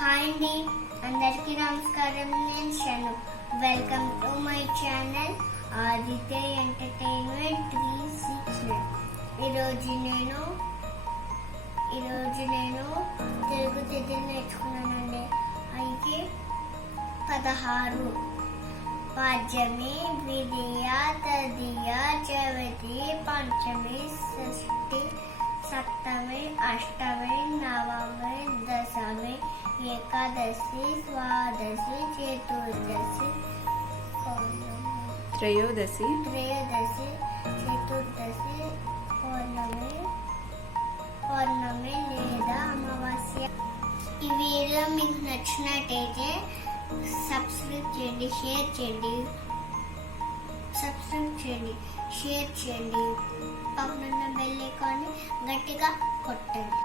Hi అండి, అందరికీ నమస్కారం. నేను Shanu. Welcome to my channel Aditya entertainment 369. ఈరోజు నేను తెలుగు తిథులు నేర్చుకున్నానండి. అయితే 16 పాడ్యమి, ద్వితీయ, తృతీయ, చవితి, పంచమి, షష్ఠి, సప్తమి, అష్టమి, నవమి, దశమి, ఏకాదశి, ద్వాదశి, చతుర్దశి, త్రయోదశి, చతుర్దశి, పౌర్ణమి లేదా అమావాస్య. ఈ వీడియో మీకు నచ్చినట్టయితే సబ్స్క్రైబ్ చేయండి, షేర్ చేయండి, పక్కనున్న బెల్ ఐకాన్ని గట్టిగా కొట్టండి.